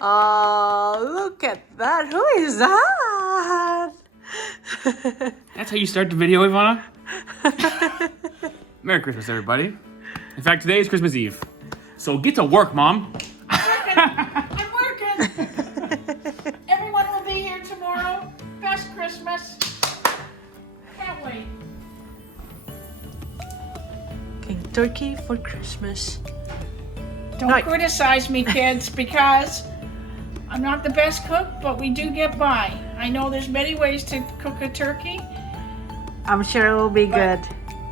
Oh, look at that. Who is that? That's how you start the video, Ivana? Merry Christmas, everybody. In fact, today is Christmas Eve. So get to work, Mom. I'm working. Everyone will be here tomorrow. Best Christmas. Can't wait. King turkey for Christmas. Don't criticize me, kids, because I'm not the best cook, but we do get by. I know there's many ways to cook a turkey. I'm sure it will be good.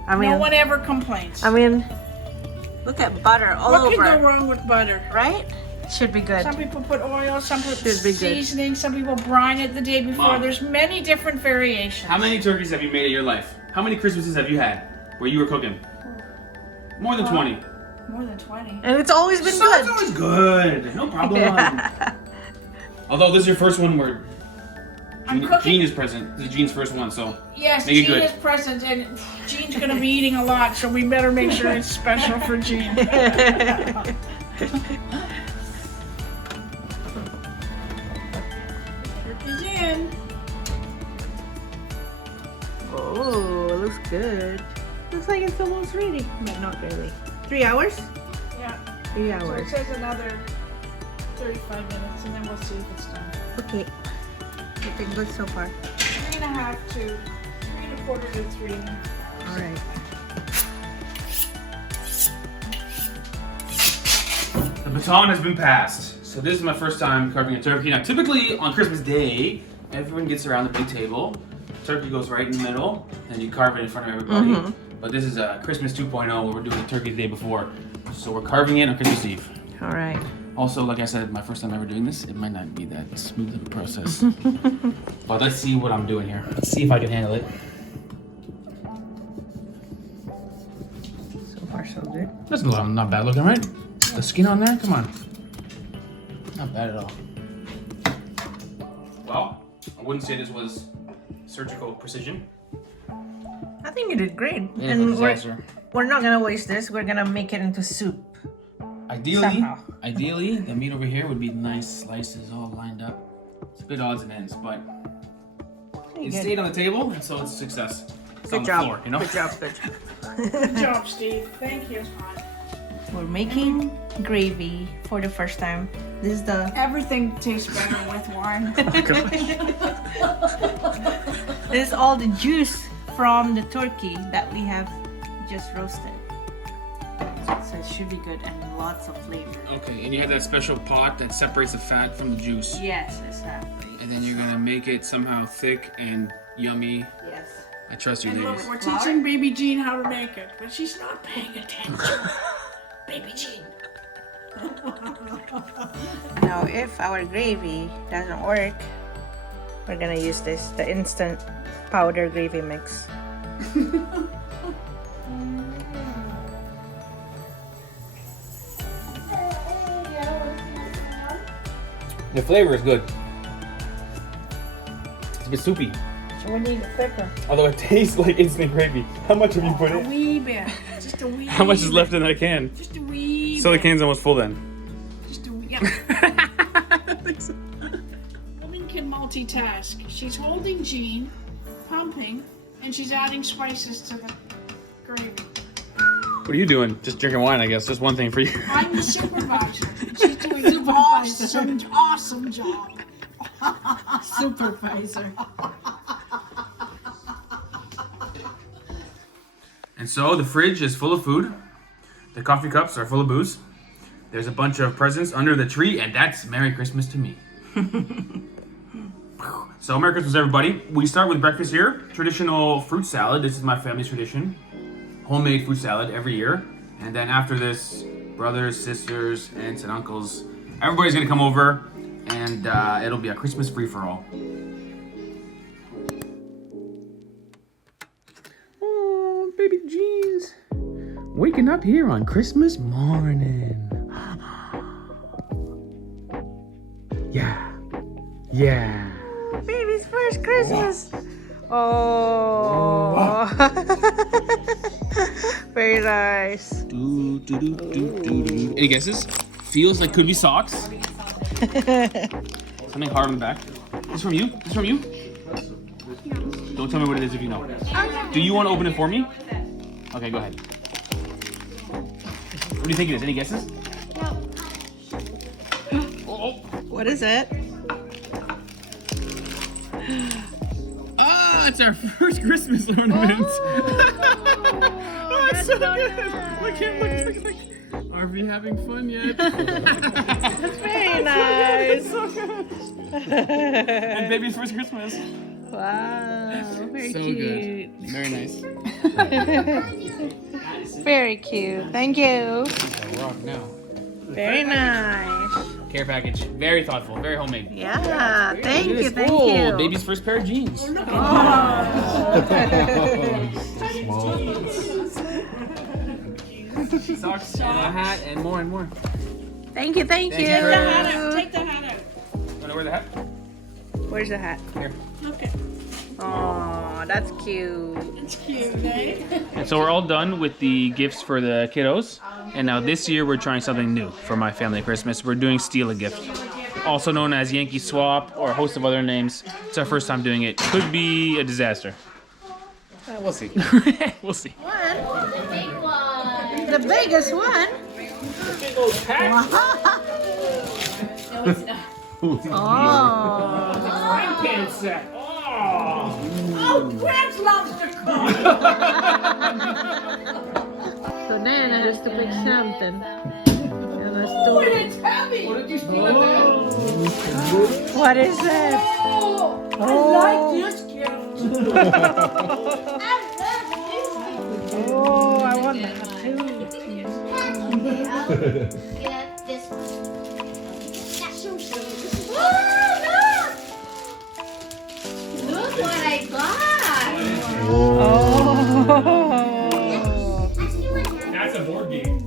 I mean, No one ever complains. look at butter all What over. can go wrong with butter? Right? Should be good. Some people put oil, some put Should be good. seasoning, some people brine it the day before. Mom. There's many different variations. How many turkeys have you made in your life? How many Christmases have you had where you were cooking? More than 20. More than 20. And it's always been So good. it's always good. No problem. Yeah. Although this is your first one where I'm cooking. Gene is present. This is Gene's first one, so Yes, make it Gene good. is present, and Gene's gonna be eating a lot, so we better make sure it's special for Gene. Turkey's in. Oh, it looks good. Looks like it's almost ready, but not really. 3 hours? Yeah. 3 So it hours. says another 35 minutes, and then we'll see if it's done. Okay. Looking good so far. 3.5 to 3.25 to 3. All right. The baton has been passed. So this is my first time carving a turkey. Now typically on Christmas Day, everyone gets around the big table. Turkey goes right in the middle, and you carve it in front of everybody. But this is a Christmas 2.0 where we're doing the turkey the day before. So we're carving it on Christmas Eve. All right. Also, like I said, my first time ever doing this, it might not be that smooth of a process. But let's see what I'm doing here. Let's see if I can handle it. So far, so good. That's not bad looking, right? The skin on there, come on. Not bad at all. Well, I wouldn't say this was surgical precision. I think you did great. Yeah, And disaster. we're not gonna waste this. We're gonna make it into soup. Ideally, the meat over here would be nice slices all lined up. It's a bit odds and ends, but it stayed on the table, and so it's a success. It's on Good the job. floor, you know? Good job. Good job. Good job, Steve. Thank you. We're making gravy for the first time. This is the Everything tastes better with wine. this is all the juice from the turkey that we have just roasted. So it should be good and lots of flavor. Okay, and you have that special pot that separates the fat from the juice. Yes, exactly. And then you're gonna make it somehow thick and yummy. Yes. I trust you, And look, ladies. we're teaching baby Jean how to make it, but she's not paying attention. Baby Jean. Now, if our gravy doesn't work, we're gonna use this, the instant powder gravy mix. The flavor is good. It's a bit soupy. So we need it thicker. Although it tastes like instant gravy. How much have you put A in? wee bit. Just a wee How much is bit. left in that can? Just a wee So the bit. can's almost full then. Just a wee Woman can multitask. She's holding Jean, pumping, and she's adding spices to the gravy. What are you doing? Just drinking wine, I guess. Just one thing for you. I'm the supervisor. She's doing an awesome job. Supervisor. And so the fridge is full of food. The coffee cups are full of booze. There's a bunch of presents under the tree, and that's Merry Christmas to me. So Merry Christmas, everybody. We start with breakfast here. Traditional fruit salad. This is my family's tradition. Homemade fruit salad every year. And then after this, brothers, sisters, aunts, and uncles, everybody's gonna come over, and it'll be a Christmas free-for-all. Oh, baby jeans. Waking up here on Christmas morning. Yeah. Baby's first Christmas. Oh. Very nice. Any guesses? Feels like could be socks. Something hard on the back. This from you? This from you? Don't tell me what it is if you know. Do you want to open it for me? Okay, go ahead. What do you think it is? Any guesses? Oh. What is it? Ah, it's our first Christmas ornament. Oh, it's so good. Look at look. Are we having fun yet? That's very nice. It's so good. And baby's first Christmas. Wow, very So cute. good. Very nice. Very cute. Thank you. Rock now. Very nice. Care package. Very thoughtful. Very homemade. Yeah, thank you, thank Oh, you. baby's first pair of jeans. Socks and a hat and more and more. Thank you, thank you. you. Take the hat out. Take the hat out. Wanna wear the hat? Where's the hat? Here. Okay. Oh, that's cute. It's cute, eh? And so we're all done with the gifts for the kiddos. And now this year we're trying something new for my family at Christmas. We're doing Steal a Gift. Also known as Yankee Swap or a host of other names. It's our first time doing it. Could be a disaster. We'll see. We'll see. The biggest one. Oh. Pants set. Oh, Crabs loves to cook. So Nana has to pick something. Oh, it's heavy. What did you steal like that? What is it? Oh, I like this gift. Oh, I want that too. Get this one. Look what I got. Oh. That's a board game.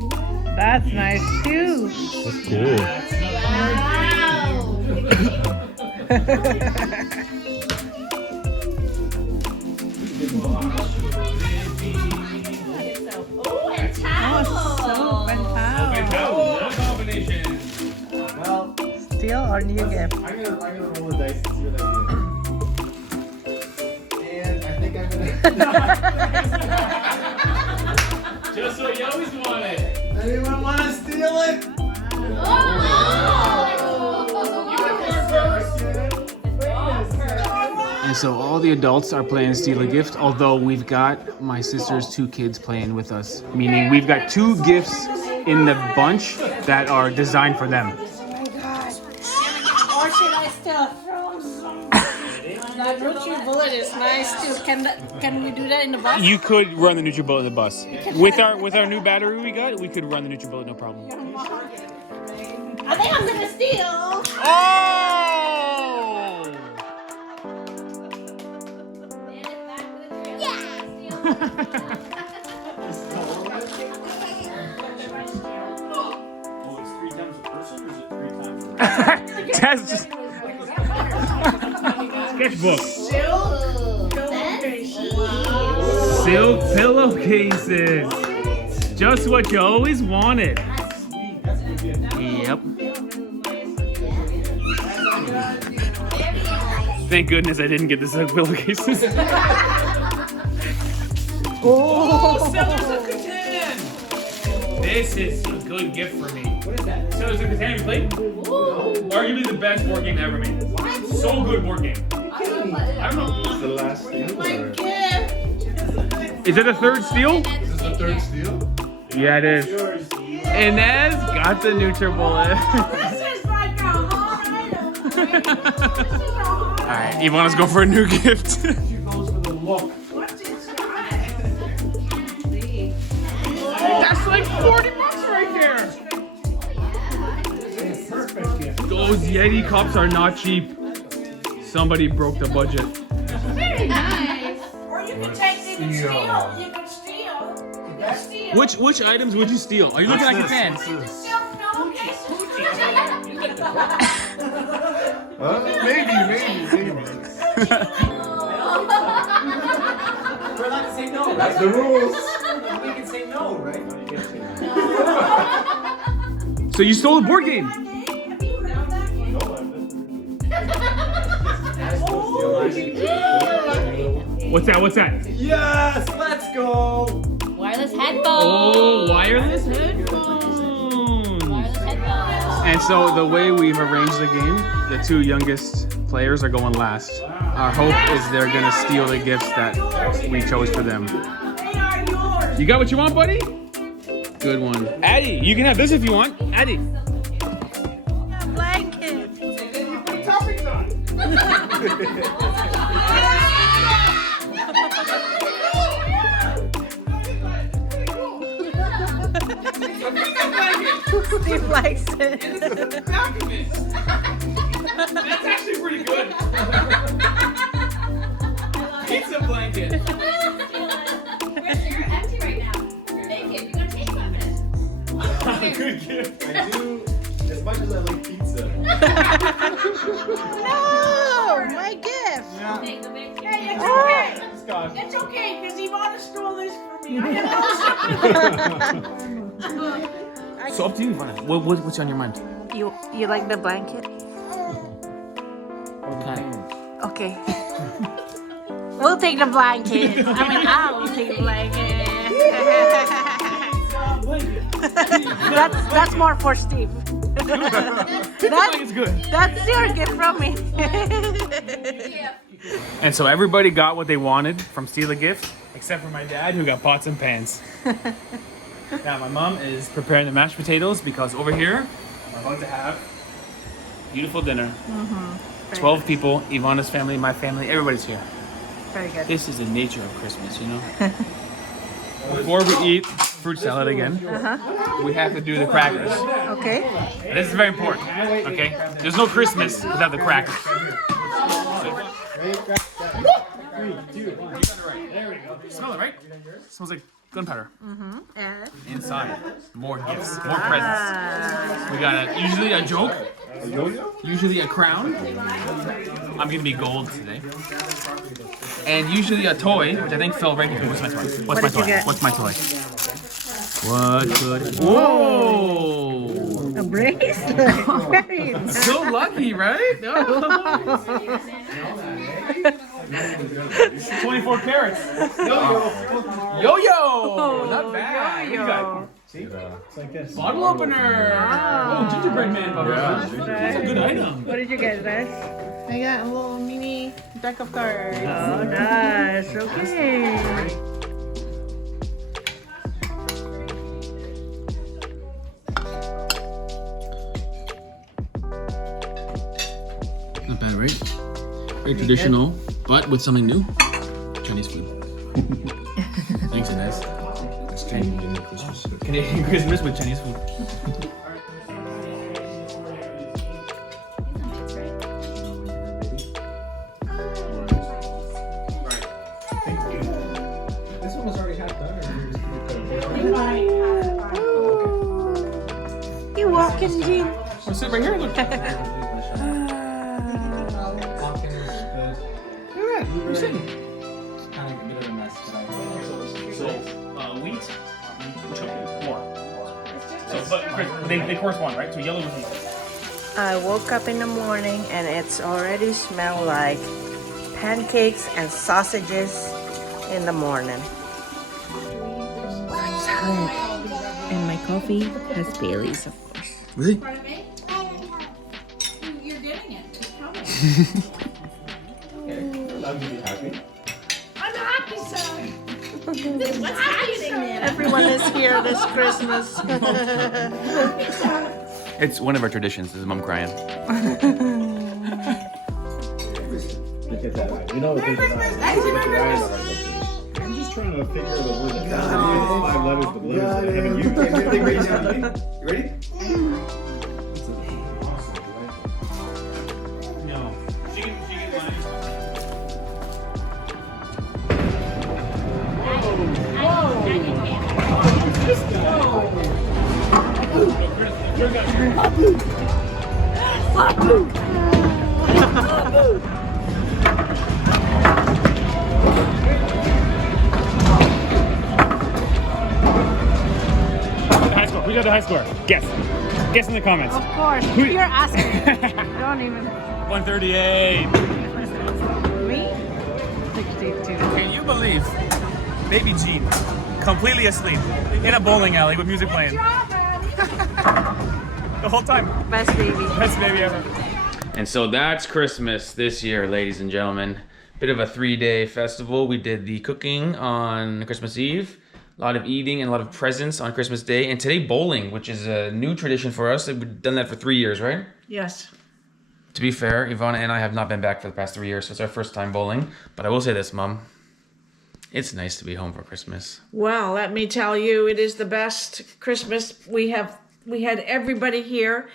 That's nice too. That's cool. Oh, and towel. Soap and towel. What combination? Well, Steal or new gift? I'm gonna roll the dice and see what I get. And I think I'm gonna. Just what you always wanted. Anyone want to steal it? And so all the adults are playing Steal a Gift, although we've got my sister's 2 kids playing with us. Meaning we've got 2 gifts in the bunch that are designed for them. Or should I still throw some? That NutriBullet is nice too. Can we do that in the bus? You could run the NutriBullet in the bus. With our new battery we got, we could run the NutriBullet no problem. I think I'm gonna steal. Oh! That's just sketchbook. Silk pillowcases. Just what you always wanted. Yep. Thank goodness I didn't get the silk pillowcases. Oh, Sellers of Catan! This is a good gift for me. What is that? Sellers of Catan, you played? Arguably the best board game ever made. So good board game. I don't know. It's the last steal. Or... Is it a third steal? Is this the third steal? Yeah, it is. Inez got the NutriBullet. This is like a hot item. This is a hot Alright, Ivana's going for a new gift. She goes for the look. What's inside? That's like 40 bucks right there. Perfect gift. Those Yeti cups are not cheap. Somebody broke the budget. Very nice. Or you can take, you can steal. You can steal. You can steal. Which items would you steal? Are you looking at Catan? Silk pillowcases. Maybe. We're allowed to say no, right? That's the rules. We can say no, right? No, you can't say no. So you stole a board game. Have you heard of that game? What's that? What's that? Yes, let's go. Wireless headphones. Oh, wireless headphones. Wireless headphones. And so the way we've arranged the game, the two youngest players are going last. Our hope is they're gonna steal the gifts that we chose for them. You got what you want, buddy? Good one. Addie, you can have this if you want. Addie. Blanket. Steve likes it. That's actually pretty good. Pizza blanket. You're empty right now. You're naked. You're gonna take 5 minutes. Good gift. I do, as much as I like pizza. No, my gift. Take the big. Hey, it's okay. It's gone. It's okay, because Ivana stole this from me. I have So up to you, Ivana. What's on your mind? You like the blanket? Okay. Okay. We'll take the blanket. I mean, I will take the blanket. that's more for Steve. It's good. That's your gift from me. And so everybody got what they wanted from Steal a Gift, except for my dad, who got pots and pans. Now my mom is preparing the mashed potatoes because over here we're about to have beautiful dinner. 12 people, Ivana's family, my family, everybody's here. Very good. This is the nature of Christmas, you know? Before we eat fruit salad again, we have to do the crackers. Okay. And this is very important, okay? There's no Christmas without the crackers. Smell it, right? Smells like gunpowder. And Inside, more gifts, more presents. We got usually a joke, usually a crown. I'm gonna be gold today. And usually a toy, which I think fell right into. What's my toy? What's my did you toy? get? What's my toy? What could? Whoa! a bracelet. Very nice. So lucky, right? 24 carats. Yo-yo! Not bad. What you got? See? It's like this. Bottle opener. Oh, gingerbread man. Yeah. That's a good item. What did you get, guys? I got a little mini deck of cards. Oh, nice. Okay. Not bad, right? Very traditional, but with something new. Chinese food. Thanks, Inez. It's Canadian Christmas. Canadian Christmas with Chinese food. This one was already half done, or you just You walking, Jean? I'll sit right here. Look. You're sitting. So, wheat, more. So, but they correspond, right? So yellow with wheat. I woke up in the morning and it's already smelled like pancakes and sausages in the morning. And my coffee has Baileys, of course. Really? Pardon me? You're getting it. It's coming. allowed to be happy. I'm happy, son. What's happening there? Everyone is here this Christmas. It's one of our traditions. Is Mom crying? Look at that. You know what they I'm just trying to figure the word that comes in 5 letters with letters that I haven't used. You ready? No. She can Who got the high score? Guess. Guess in the comments. Of course. Who- You're asking. Don't even. 138. Me? 62. Can you believe baby Jean completely asleep in a bowling alley with music playing? The whole time. Best baby. Best baby ever. And so that's Christmas this year, ladies and gentlemen. Bit of a 3-day festival. We did the cooking on Christmas Eve, a lot of eating and a lot of presents on Christmas Day, and today bowling, which is a new tradition for us. We've done that for 3 years, right? Yes. To be fair, Ivana and I have not been back for the past 3 years, so it's our first time bowling. But I will say this, Mom. It's nice to be home for Christmas. Well, let me tell you, it is the best Christmas. We had everybody here,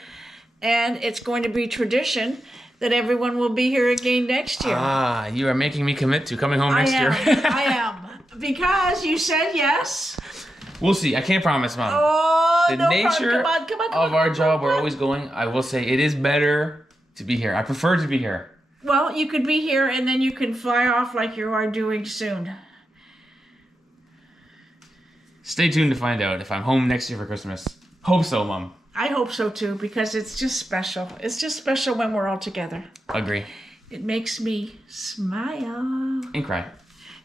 and it's going to be tradition that everyone will be here again next year. Ah, you are making me commit to coming home next year. I am. Because you said yes. We'll see. I can't promise, Mom. Oh, The no nature problem. Come on, of our job, we're always going. I will say it is better to be here. I prefer to be here. Well, you could be here, and then you can fly off like you are doing soon. Stay tuned to find out if I'm home next year for Christmas. Hope so, Mom. I hope so, too, because it's just special. It's just special when we're all together. Agree. It makes me smile. And cry.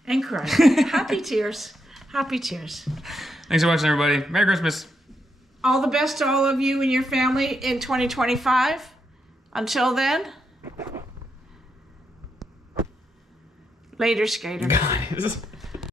And cry. Happy tears. Happy tears. Thanks for watching, everybody. Merry Christmas. All the best to all of you and your family in 2025. Until then, later, skater. Guys.